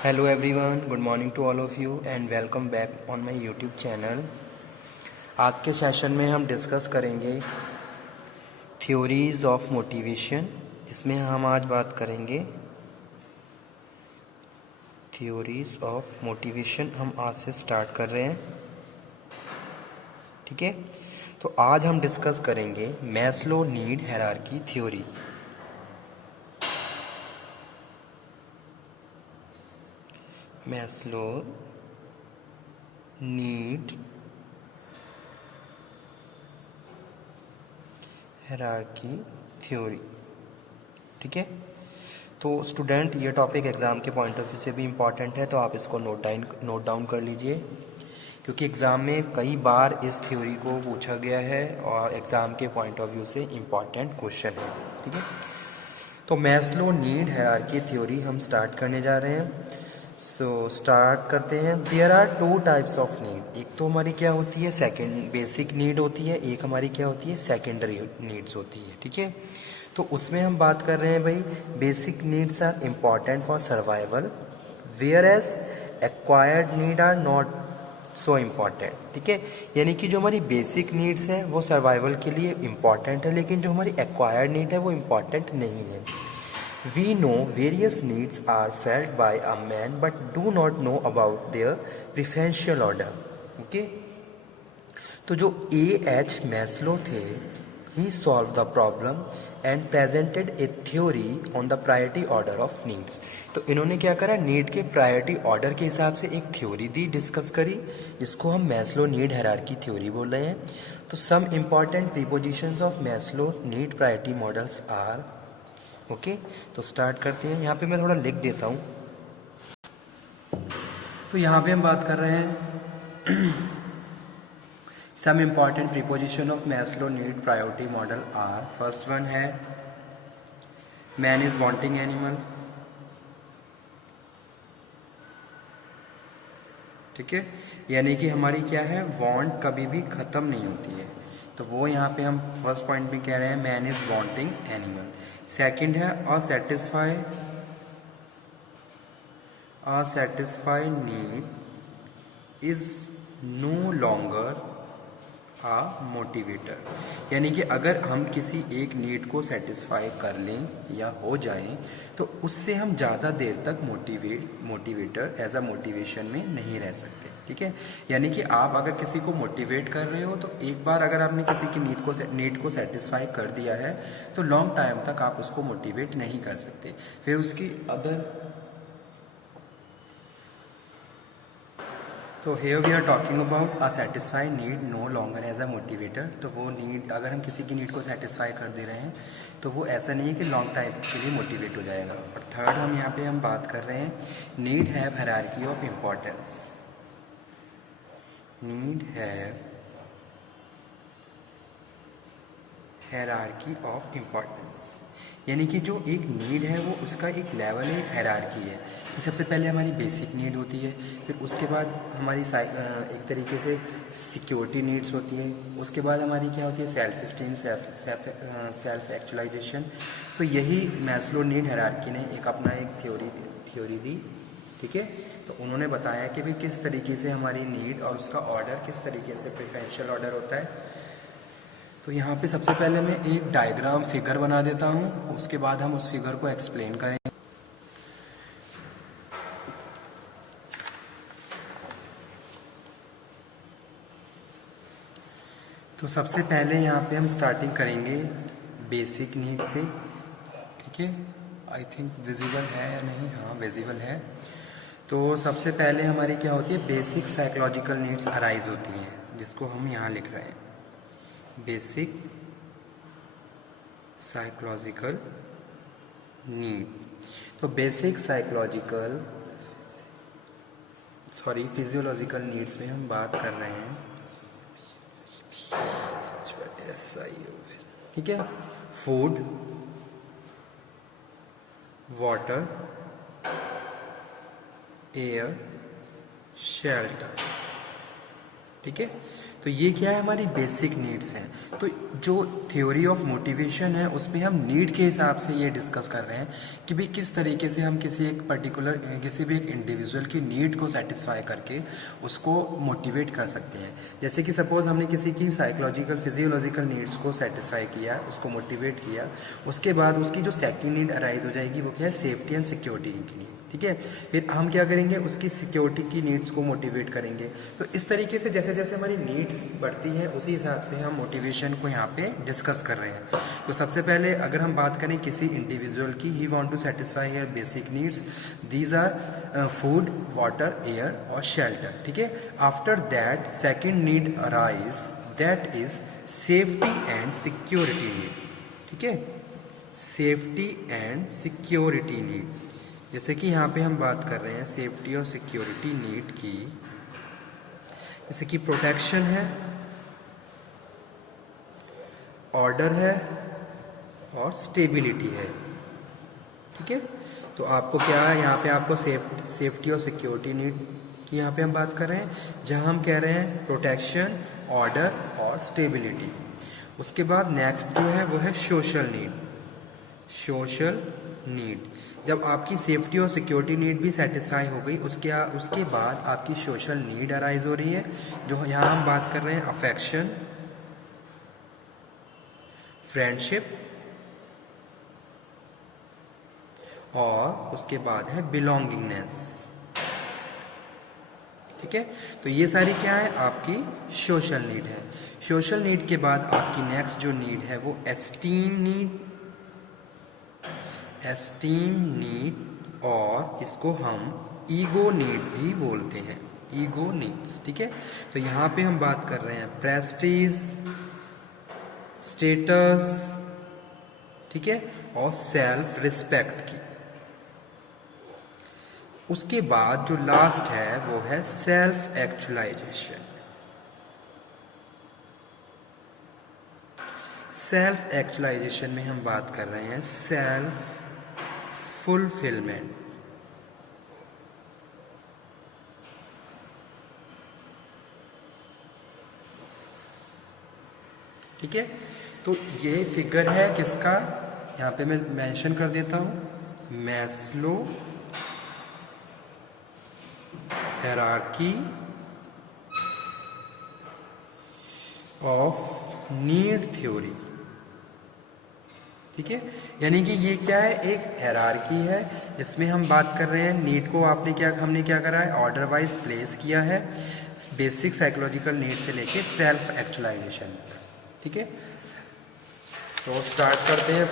Hello everyone, good morning to all of you and welcome back on my YouTube channel। आज के session में हम discuss करेंगे theories of motivation. इसमें हम आज बात करेंगे थ्योरीज ऑफ मोटिवेशन। हम आज से स्टार्ट कर रहे हैं, ठीक है। तो आज हम डिस्कस करेंगे Maslow need hierarchy theory. Maslow need hierarchy theory, ठीक है। तो स्टूडेंट, ये टॉपिक एग्ज़ाम के पॉइंट ऑफ व्यू से भी इम्पॉर्टेंट है, तो आप इसको नोट डाउन कर लीजिए, क्योंकि एग्ज़ाम में कई बार इस थ्योरी को पूछा गया है और एग्ज़ाम के पॉइंट ऑफ व्यू से इम्पॉर्टेंट क्वेश्चन है, ठीक है। तो मैस्लो नीड हायरार्की थ्योरी हम स्टार्ट करने जा रहे हैं। स्टार्ट करते हैं। There are two types of need. एक तो हमारी क्या होती है, सेकंड बेसिक नीड होती है, एक हमारी क्या होती है, सेकेंडरी नीड्स होती है, ठीक है। तो उसमें हम बात कर रहे हैं भाई, basic needs are important for survival whereas acquired need are not so important, ठीक है। यानी कि जो हमारी बेसिक नीड्स हैं वो सर्वाइवल के लिए इम्पॉर्टेंट है, लेकिन जो हमारी एक्वायर्ड नीड है वो इम्पॉर्टेंट नहीं है। We know various needs are felt by a man but do not know about their preferential order. Okay? तो जो A.H. मैस्लो थे, he solved the problem and presented a theory on the priority order of needs. तो इन्होंने क्या करा, need के priority order के हिसाब से एक थ्योरी दी, डिस्कस करी, जिसको हम मैस्लो नीड हायरार्की थ्योरी बोल रहे हैं। तो some important prepositions of Maslow need priority models are, okay. तो स्टार्ट करते हैं। यहाँ पे मैं थोड़ा लिख देता हूँ। तो यहाँ पे हम बात कर रहे हैं some important preposition of Maslow need priority model are. First one है मैन इज वांटिंग एनिमल, ठीक है। यानी कि हमारी क्या है, वांट कभी भी ख़त्म नहीं होती है। तो वो यहाँ पे हम फर्स्ट पॉइंट में कह रहे हैं man is wanting animal. Second है a satisfied need is no longer a motivator. यानी कि अगर हम किसी एक नीड को सेटिस्फाई कर लें या हो जाएं, तो उससे हम ज़्यादा देर तक मोटिवेटर एज अ मोटिवेशन में नहीं रह सकते, ठीक है। यानी कि आप अगर किसी को मोटिवेट कर रहे हो, तो एक बार अगर आपने किसी की नीड को सेटिस्फाई कर दिया है, तो लॉन्ग टाइम तक आप उसको मोटिवेट नहीं कर सकते। फिर उसकी अदर, तो here we are talking about a satisfy need no longer as a motivator. तो वो नीड, अगर हम किसी की नीड को सेटिस्फाई कर दे रहे हैं, तो वो ऐसा नहीं है कि लॉन्ग टाइम के लिए मोटिवेट हो जाएगा। और थर्ड हम यहाँ पे हम बात कर रहे हैं need have hierarchy of importance. Need have hierarchy of importance, यानी कि जो एक नीड है वो उसका एक लेवल है, एक हायरार्की है। कि सबसे पहले हमारी बेसिक नीड होती है, फिर उसके बाद हमारी एक तरीके से सिक्योरिटी नीड्स होती है, उसके बाद हमारी क्या होती है, सेल्फ स्टीम, सेल्फ एक्चुअलाइजेशन। तो यही मैस्लो नीड हायरार्की ने एक अपना एक थ्योरी दी, ठीक है। तो उन्होंने बताया कि भाई किस तरीके से हमारी नीड और उसका ऑर्डर किस तरीके से प्रेफरेंशियल ऑर्डर होता है। तो यहाँ पे सबसे पहले मैं एक डायग्राम फिगर बना देता हूँ, उसके बाद हम उस फिगर को एक्सप्लेन करेंगे। तो सबसे पहले यहाँ पे हम स्टार्टिंग करेंगे बेसिक नीड से, ठीक है। आई थिंक विजिबल है या नहीं, हाँ विजिबल है। तो सबसे पहले हमारी क्या होती है, बेसिक साइकोलॉजिकल नीड्स अराइज होती हैं, जिसको हम यहाँ लिख रहे हैं बेसिक साइकोलॉजिकल नीड। तो बेसिक फिजियोलॉजिकल नीड्स में हम बात कर रहे हैं, ठीक है। फूड, वाटर, एयर, शेल्टर, ठीक है। तो ये क्या है, हमारी बेसिक नीड्स हैं। तो जो थ्योरी ऑफ मोटिवेशन है उसमें हम नीड के हिसाब से ये डिस्कस कर रहे हैं कि भाई किस तरीके से हम किसी एक पर्टिकुलर किसी भी एक इंडिविजुअल की नीड को सेटिस्फाई करके उसको मोटिवेट कर सकते हैं। जैसे कि सपोज हमने किसी की साइकोलॉजिकल फिजियोलॉजिकल नीड्स को सेटिस्फाई किया, उसको मोटिवेट किया, उसके बाद उसकी जो सेकंड नीड अराइज हो जाएगी वो क्या है, सेफ्टी एंड सिक्योरिटी की नीड। ठीक है, फिर हम क्या करेंगे, उसकी सिक्योरिटी की नीड्स को मोटिवेट करेंगे। तो इस तरीके से जैसे जैसे हमारी नीड्स बढ़ती है उसी हिसाब से हम मोटिवेशन को यहाँ पे डिस्कस कर रहे हैं। तो सबसे पहले अगर हम बात करें किसी इंडिविजुअल की, he want to satisfy here basic needs, these are food, water, air और शेल्टर। ठीक है, after that second need arise, that is safety and security need. ठीक है, सेफ्टी एंड सिक्योरिटी नीड। जैसे कि यहाँ पे हम बात कर रहे हैं सेफ्टी और सिक्योरिटी नीड की, जैसे कि प्रोटेक्शन है, ऑर्डर है और स्टेबिलिटी है। ठीक है, तो आपको क्या है, यहाँ पे आपको सेफ्टी और सिक्योरिटी नीड की यहाँ पे हम बात कर रहे हैं, जहाँ हम कह रहे हैं प्रोटेक्शन, ऑर्डर और स्टेबिलिटी। उसके बाद नेक्स्ट जो है वो है सोशल नीड। सोशल नीड, जब आपकी सेफ्टी और सिक्योरिटी नीड भी सेटिस्फाई हो गई, उसके बाद आपकी सोशल नीड अराइज हो रही है, जो यहाँ हम बात कर रहे हैं अफेक्शन, फ्रेंडशिप और उसके बाद है बिलोंगिंगनेस। ठीक है, तो ये सारी क्या है, आपकी सोशल नीड है। सोशल नीड के बाद आपकी नेक्स्ट जो नीड है वो एस्टीम नीड, एस्टीम नीड, और इसको हम ईगो नीड भी बोलते हैं, ईगो नीड्स। ठीक है, तो यहाँ पे हम बात कर रहे हैं प्रेस्टीज, स्टेटस, ठीक है, और सेल्फ रिस्पेक्ट की। उसके बाद जो लास्ट है वो है सेल्फ एक्चुअलाइजेशन। सेल्फ एक्चुअलाइजेशन में हम बात कर रहे हैं सेल्फ फुलफिलमेंट। ठीक है, तो ये फिगर है किसका, यहाँ पे मैं मेंशन कर देता हूं, Maslow hierarchy of need theory. ठीक है, यानी कि ये क्या है, एक हायरार्की है, इसमें हम बात कर रहे हैं नीड को हमने क्या करा है, ऑर्डर वाइज प्लेस किया है, बेसिक साइकोलॉजिकल नीड से लेके सेल्फ एक्चुअलाइजेशन। ठीक है, तो स्टार्ट करते हैं।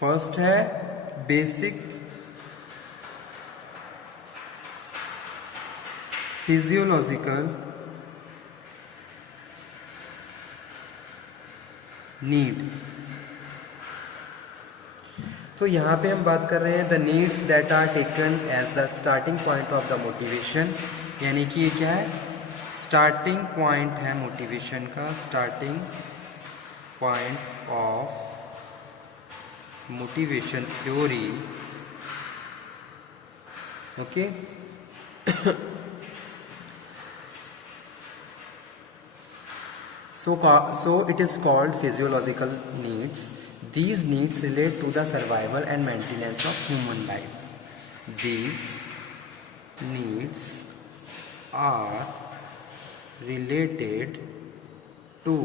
फर्स्ट है बेसिक फिजियोलॉजिकल नीड। तो यहाँ पे हम बात कर रहे हैं the needs that are taken as the starting point of the motivation, यानी कि ये क्या है, स्टार्टिंग पॉइंट है मोटिवेशन का, starting point of motivation theory. Okay, so it is called physiological needs. These needs relate to the survival and maintenance of human life. These needs are related to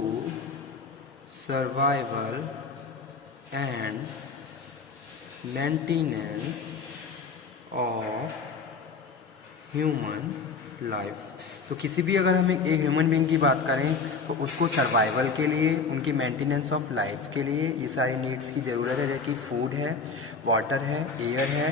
survival and maintenance of human life. तो किसी भी अगर हम एक human being की बात करें तो उसको सर्वाइवल के लिए, उनकी मेंटेनेंस ऑफ लाइफ के लिए ये सारी नीड्स की ज़रूरत है, जैसे कि फूड है, वाटर है, एयर है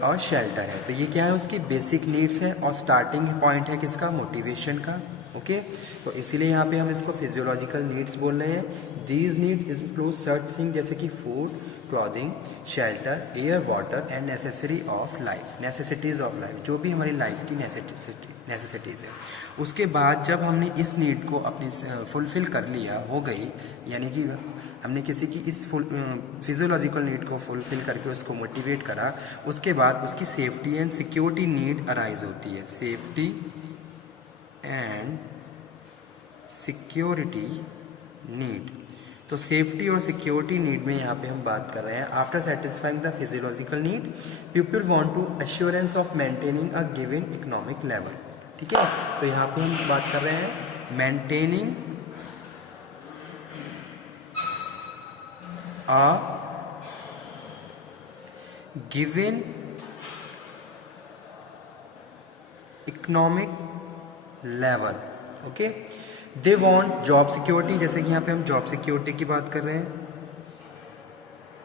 और शेल्टर है। तो ये क्या है, उसकी बेसिक नीड्स है और स्टार्टिंग पॉइंट है किसका, मोटिवेशन का। ओके, तो इसीलिए यहाँ पे हम इसको फिजियोलॉजिकल नीड्स बोल रहे हैं। These needs include such thing जैसे कि food, clothing, shelter, air, water and necessary of life, necessities of life, जो भी हमारी लाइफ की नेसेसिटी। नेसेसिटीज़ है। उसके बाद जब हमने इस नीड को अपनी फुलफ़िल कर लिया, हो गई, यानी कि हमने किसी की इस फिजियोलॉजिकल नीड को फुलफ़िल करके उसको मोटिवेट करा, उसके बाद उसकी safety and security need arise होती है। सेफ्टी एंड सिक्योरिटी नीड, तो सेफ्टी और सिक्योरिटी नीड में यहाँ पे हम बात कर रहे हैं। After satisfying the physiological need, people want to assurance of maintaining a given economic level. ठीक है, तो यहाँ पे हम बात कर रहे हैं maintaining a given economic level. Okay, they want job security, जैसे कि यहाँ पे हम जॉब सिक्योरिटी की बात कर रहे हैं।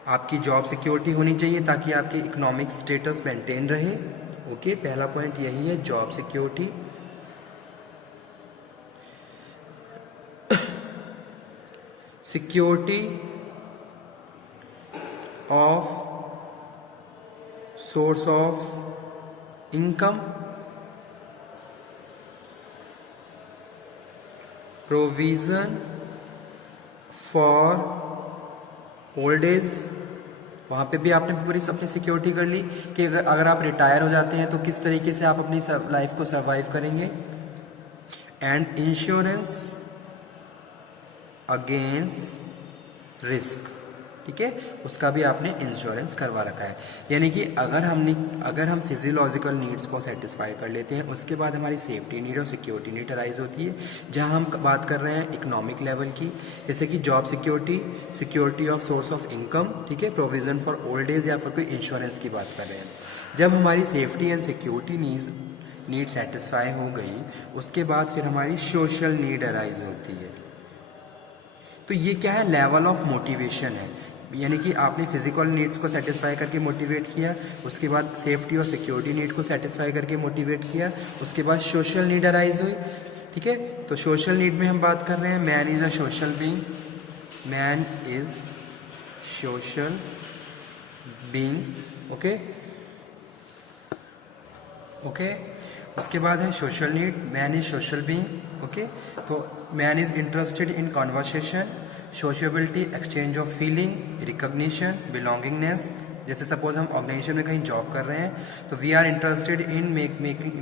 आपकी जॉब सिक्योरिटी होनी चाहिए ताकि आपकी इकोनॉमिक स्टेटस मेंटेन रहे। ओके, पहला पॉइंट यही है, job security. Security of source of income, provision for old age, वहाँ पे भी आपने पूरी अपनी सिक्योरिटी कर ली कि अगर आप रिटायर हो जाते हैं तो किस तरीके से आप अपनी लाइफ को सर्वाइव करेंगे। एंड इंश्योरेंस अगेंस्ट रिस्क, ठीक है, उसका भी आपने इंश्योरेंस करवा रखा है। यानी कि अगर हम फिजियोलॉजिकल नीड्स को सेटिस्फाई कर लेते हैं, उसके बाद हमारी सेफ्टी नीड और सिक्योरिटी नीड अराइज होती है, जहां हम बात कर रहे हैं इकोनॉमिक लेवल की, जैसे कि job security, security of source of income, ठीक है, प्रोविजन फॉर ओल्ड एज, या फिर कोई इंश्योरेंस की बात कर रहे हैं। जब हमारी safety and security need satisfy हो गई, उसके बाद फिर हमारी सोशल नीड अराइज होती है। तो ये क्या है, लेवल ऑफ मोटिवेशन है। यानी कि आपने फिजिकल नीड्स को सेटिस्फाई करके मोटिवेट किया, उसके बाद सेफ्टी और सिक्योरिटी नीड को सेटिस्फाई करके मोटिवेट किया, उसके बाद सोशल नीड अराइज हुई। ठीक है, तो सोशल नीड में हम बात कर रहे हैं, man is a social being, man is social being. Okay okay, उसके बाद है social need, man is social being. Okay, तो man is interested in conversation, sociability, exchange of feeling, recognition, belongingness. जैसे सपोज हम ऑर्गेनाइजेशन में कहीं job कर रहे हैं तो we are interested in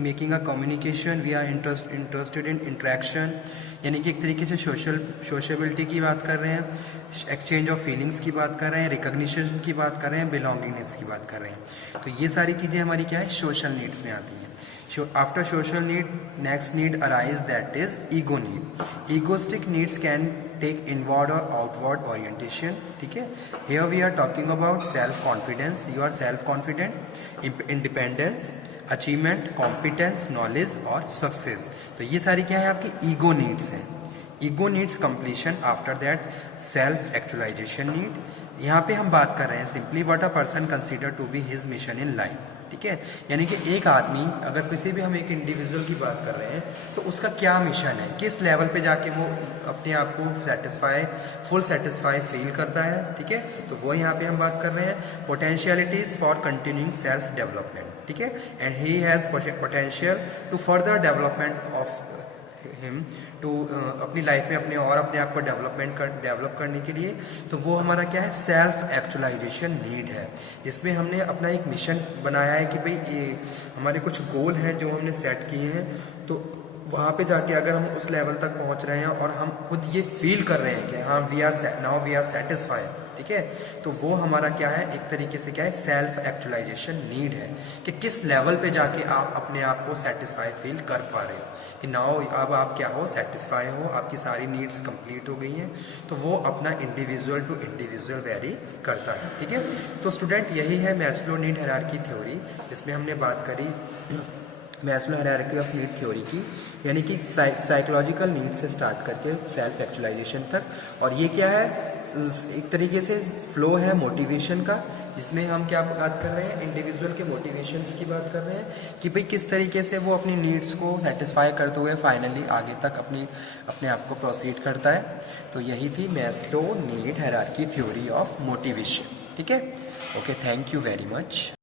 making a communication, we are interested in interaction, यानी कि एक तरीके से सोशबिलिटी की बात कर रहे हैं, एक्सचेंज ऑफ फीलिंग्स की बात कर रहे हैं, रिकग्निशन की बात कर रहे हैं, बिलोंगिंगनेस की बात कर रहे हैं। तो ये सारी चीज़ें हमारी क्या है, सोशल नीड्स में आती हैं। After social need, next need arise, that is ego need. Egoistic needs can take inward or outward orientation. ठीक है, here we are talking about self confidence. You are self confident, independence, achievement, competence, knowledge और success. तो ये सारी क्या है, आपकी ego needs हैं। ego needs completion, after that self actualization need. यहाँ पे हम बात कर रहे हैं simply what a person consider to be his mission in life. ठीक है, यानी कि एक आदमी, अगर किसी भी हम एक इंडिविजुअल की बात कर रहे हैं तो उसका क्या मिशन है, किस लेवल पे जाके वो अपने आप को फुल सेटिस्फाई फील करता है। ठीक है, तो वो यहाँ पे हम बात कर रहे हैं potentialities for continuing self development. ठीक है, and he has potential to further development of him to अपनी लाइफ में अपने आप को डेवलप करने के लिए। तो वो हमारा क्या है, सेल्फ एक्चुअलाइजेशन नीड है। इसमें हमने अपना एक मिशन बनाया है कि भाई ये हमारे कुछ गोल हैं जो हमने सेट किए हैं, तो वहाँ पे जाके अगर हम उस लेवल तक पहुँच रहे हैं और हम खुद ये फील कर रहे हैं कि हाँ वी आर सेटिस्फाइड। ठीक है, तो वो हमारा क्या है, एक तरीके से क्या है, सेल्फ एक्चुअलाइजेशन नीड है कि किस लेवल पे जाके आप अपने आप को सेटिस्फाई फील कर पा रहे हो, कि नाउ अब आप क्या हो, सेटिस्फाई हो, आपकी सारी नीड्स कंप्लीट हो गई हैं। तो वो अपना इंडिविजुअल टू इंडिविजुअल वेरी करता है। ठीक है, तो स्टूडेंट यही है मैस्लो नीड हायरार्की थ्योरी, जिसमें हमने बात करी Maslow hierarchy of need theory की, यानी कि साइकोलॉजिकल नीड से स्टार्ट करके सेल्फ एक्चुअलाइजेशन तक। और ये क्या है, एक तरीके से फ्लो है मोटिवेशन का, जिसमें हम क्या बात कर रहे हैं, इंडिविजुअल के मोटिवेशंस की बात कर रहे हैं कि भाई किस तरीके से वो अपनी नीड्स को सेटिस्फाई करते हुए फाइनली आगे तक अपने आप को प्रोसीड करता है। तो यही थी Maslow need hierarchy theory of motivation. ठीक है, okay, thank you very much.